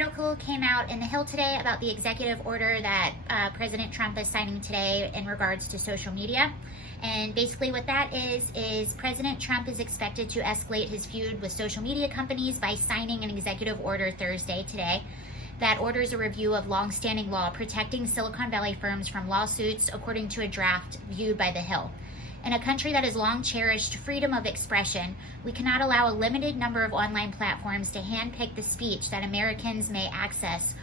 article came out in The Hill today about the executive order that President Trump is signing today in regards to social media. And basically what that is President Trump is expected to escalate his feud with social media companies by signing an executive order Thursday today that orders a review of long-standing law protecting Silicon Valley firms from lawsuits, according to a draft viewed by The Hill. In a country that has long cherished freedom of expression, we cannot allow a limited number of online platforms to handpick the speech that Americans may access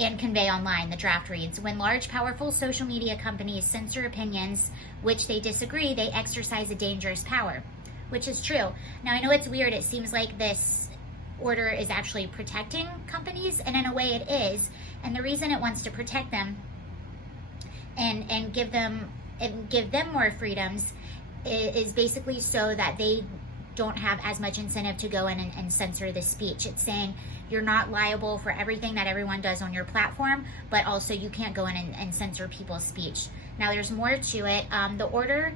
and convey online, the draft reads. When large, powerful social media companies censor opinions which they disagree, they exercise a dangerous power, which is true. Now, I know it's weird. It seems like this order is actually protecting companies, and in a way it is. And the reason it wants to protect them and give them more freedoms is basically so that they don't have as much incentive to go in and censor the speech. It's saying you're not liable for everything that everyone does on your platform, but also you can't go in and censor people's speech. Now, there's more to it. The order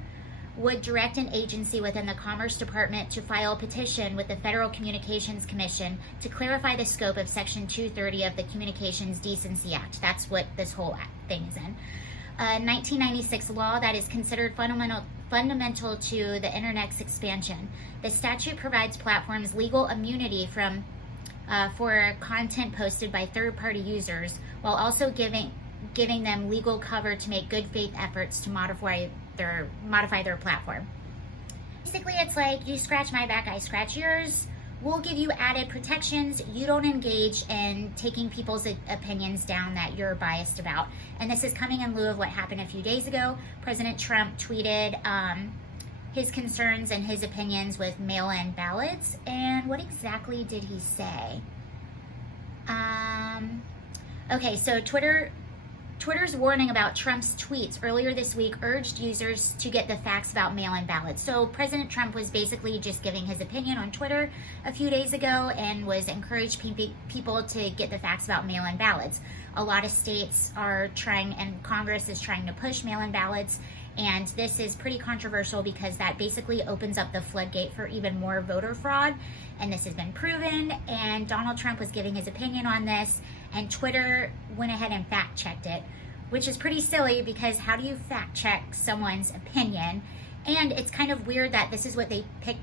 would direct an agency within the Commerce Department to file a petition with the Federal Communications Commission to clarify the scope of Section 230 of the Communications Decency Act. That's what this whole thing is in. A 1996 law that is considered fundamental to the Internet's expansion. The statute provides platforms legal immunity for content posted by third-party users, while also giving them legal cover to make good faith efforts to modify their platform. Basically, it's like you scratch my back, I scratch yours. We'll give you added protections. You don't engage in taking people's opinions down that you're biased about. And this is coming in lieu of what happened a few days ago. President Trump tweeted his concerns and his opinions with mail-in ballots. And what exactly did he say? Okay, so Twitter's warning about Trump's tweets earlier this week urged users to get the facts about mail-in ballots. So President Trump was basically just giving his opinion on Twitter a few days ago and was encouraging people to get the facts about mail-in ballots. A lot of states are trying, and Congress is trying to push mail-in ballots, and this is pretty controversial because that basically opens up the floodgate for even more voter fraud, and this has been proven, and Donald Trump was giving his opinion on this, and Twitter went ahead and fact-checked it, which is pretty silly because how do you fact-check someone's opinion? And it's kind of weird that this is what they pick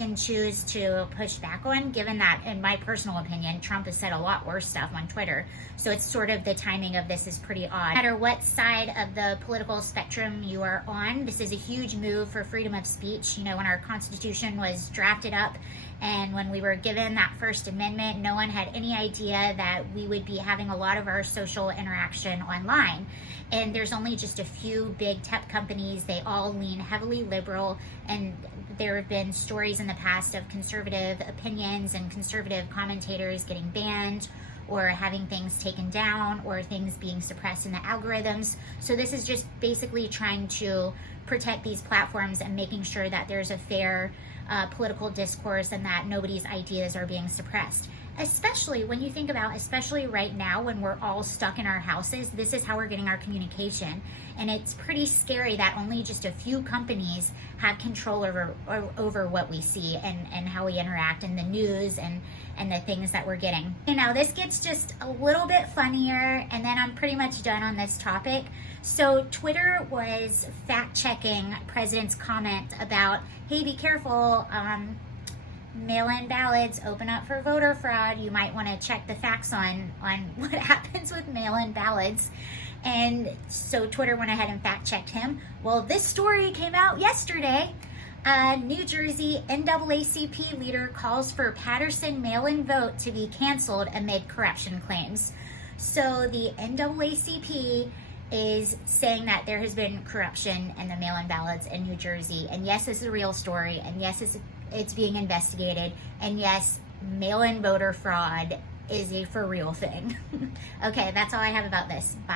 and choose to push back on, given that, in my personal opinion, Trump has said a lot worse stuff on Twitter. So it's sort of, the timing of this is pretty odd. No matter what side of the political spectrum you are on, this is a huge move for freedom of speech. You know, when our Constitution was drafted up and when we were given that First Amendment, no one had any idea that we would be having a lot of our social interaction online. And there's only just a few big tech companies. They all lean heavily liberal, and there have been stories in the past of conservative opinions and conservative commentators getting banned or having things taken down or things being suppressed in the algorithms. So this is just basically trying to protect these platforms and making sure that there's a fair political discourse and that nobody's ideas are being suppressed. Especially when you think about, especially right now when we're all stuck in our houses, this is how we're getting our communication. And it's pretty scary that only just a few companies have control over what we see and how we interact in the news and the things that we're getting. You know, this gets just a little bit funnier, and then I'm pretty much done on this topic. So Twitter was fact-checking President's comment about, hey, be careful, mail-in ballots open up for voter fraud. You might want to check the facts on what happens with mail-in ballots. And so Twitter went ahead and fact-checked him. Well, this story came out yesterday. New Jersey NAACP leader calls for Patterson mail-in vote to be canceled amid corruption claims. So the NAACP is saying that there has been corruption in the mail-in ballots in New Jersey. And yes, this is a real story. And yes, it's being investigated. And yes, mail-in voter fraud is a for real thing. Okay, that's all I have about this. Bye.